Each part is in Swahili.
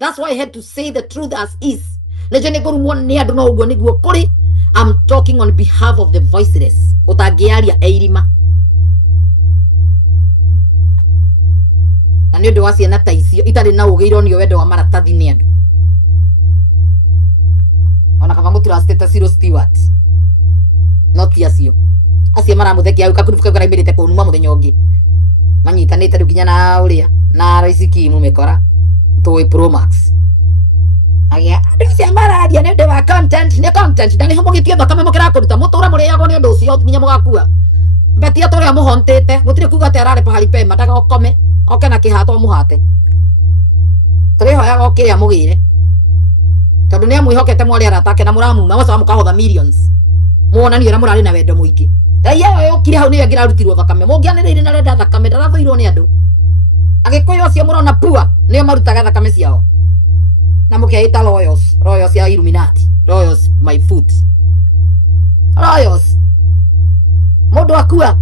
That's why I had to say the truth as is. I'm talking on behalf of the voiceless. Otagiaria eirima. Na ndio wasi na taisio itari na ugeiro ni wedo wa maratathi ni andu. Ona kama mutura steta zero steward. Not yasio. Asia mara mutheki au kakurufuka kwa ibirite ko numa muthenya ungi. Manyitanite rukinya na uria na raisiki mumekora toy pro max. Aya asia mara adia ne de wa content ne content ndani homo gitie thakame mukira kuruta mutura muri yago ni ndu ucio nginya mugakua. Betia toria muhontete mutire kuga te arare pahali pema ndaga okome. Oke na kihato muhate. Tore hoya gokire amugire. Tondu ni amwihokete mwari aratake na muramuma wasa mukahotha millions. Muona ni era murari na wendo muingi. Daiya yo kire hau ni agira rutirwo thakame. Mungianirire na renda thakame ndarathoirwo ni andu. Agikoyo acio murona pua ni marutaga thakame ciao. Na mukeita royals, royals ya Illuminati. Royals my foot. Royals. Mundu akua.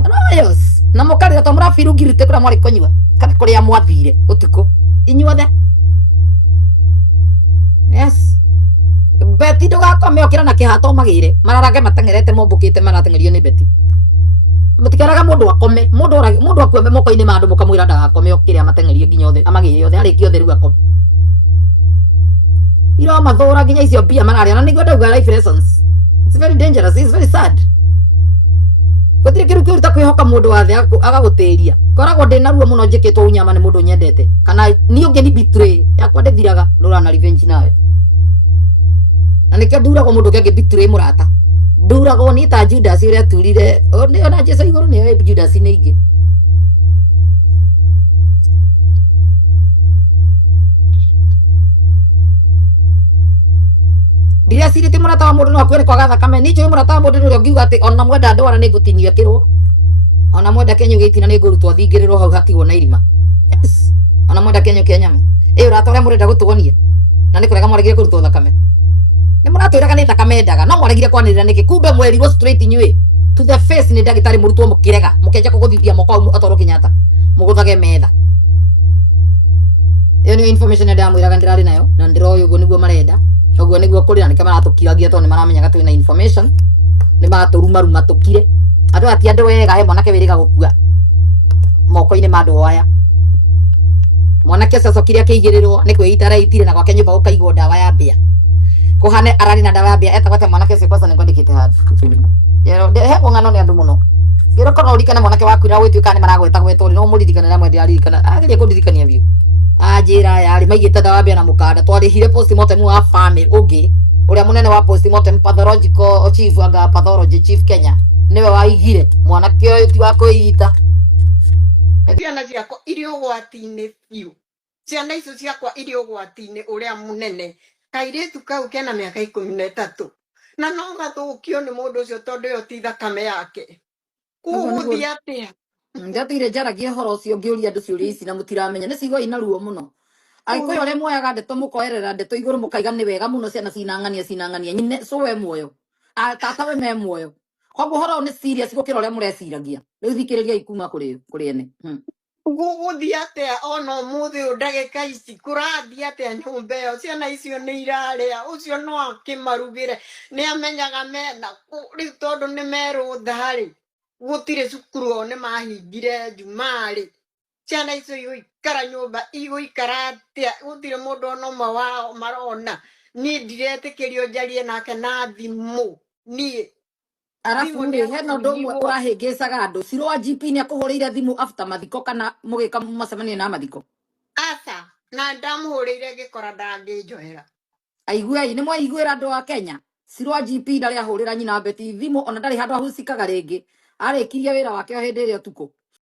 Royals. Na mukari to murafiru ngirite kura mwari konywa kana kuria mwathire utuko inyuothe. Yes. Beti ndugakome okira na kihato magire mararage matengerete mombukite maratengerio ni beti. Mutikaraga mundu akome mundu akuombe moko-ini ma andu mukamwira ndagakome okire amatengerie nginya othe amagire othe ari kiothe riu akome. Iro mathora nginya icio bia mararia na niguo ndauga life lessons. It's very dangerous, it's very sad. Gutire kiru kiruta kwihoka mundu wathe agagutiria koragwo ndina ruo muno njikitwo unyama ni mundu nyendete kana ni unge ni betray yakwa ndithiraga ndura na revenge nawe na nikio nduragwo mundu kenge betray murata nduragwo ni ta Judas uria turire ni ona Jesu iguru ni Judas ni ingi Dia sirite murata wa mundu no akwire kwaga thakame ni njoe murata wa mundu rio ngiuga ati ona mwenda ndwara ni ngutinio kirwo ona mwenda kenyo gitina ni ngurutwo thingiriro hau hatigwo na irima. Yes, ona mwenda kenyo kenyama urata uria murenda gutugonia na ni kurega mwaregire kurutwo thakame ni muratwiraga ni thakame ndaga no mwaregire kwanirira niki kumbe mwerirwo straight nyue to the face ni ndagitari murutwo mukirega mukenja kuguthithia moko au atoro kinyata muguthage metha. Iyo ni information ndamwiraga ndirari nayo na ndiroyo uguo niguo marenda. Oguo niguo kurira nike maratukiragia to ni maramenyaga twina information ni maraturuma tukire andu ati andu wega he mwanake wiriga gukua moko-ini ma andu aya mwanake sasa kiria kiigirirwo ni kwitara itire na gwake nyumba gukaigwo dawa ya mbia kuhane arari na dawa ya mbia etagwate mwanake cio kwanza ni kwandikite handu yero he ngano ni andu muno yero kono urikana mwanake waku ira gwituika ni maragweta gwetwo no muririkana na mwendi aririkana agirie kundirikania biu ajira yari maigite dawa mbia na mukanda twarihire postmortem wa family ugi uria munene wa postmortem pathological chief anga pathology chief Kenya niwe waigire mwanake uyu ti wa kuita ciana ciakwa iri ugwati-ini biu ciana icio ciakwa iri ugwati-ini uria munene kairitu kau kena miaka 13 na no gathukio ni mundu ucio tondu yo ti thakame yake kuguthi atia ndatire njaragia horo ucio ngiuria andu ciuria ici na mutiramenya ni cigo ina ruo muno aikoyo re moyaga ndeto mukoerera ndeto iguru mukaiga ni wega muno ciana cinangania nyine so we muoyo tata we me muoyo koguo horo ni serious gukira ure mureciragia riu thikiriria ikuma kuri ene guguthi atia ona muthi ndagika ici kurathi atia nyumba iyo ciana icio ni iraria ucio no akimarugire ni amenyaga mena riu tondu ni merutha ri gutire cukuru ni mahingire Jumari ciana icio igikara nyumba igikara atia gutire mundu ona umwe wao marona ni ndiretikirio njarie nake na thimu ni arafu ri heno ndumwe urahingicaga andu cirwa GP ni akuhurire thimu after mathiko kana mugika macemania na mathiko asa na ndamuhurire gikora ndanginjohera aiguai ni mwaiguira andu wa Kenya cirwa GP ndari ahurira nyina Beti thimu ona ndari handu ahucikaga ringi arikirie wira wake hindi ire utuko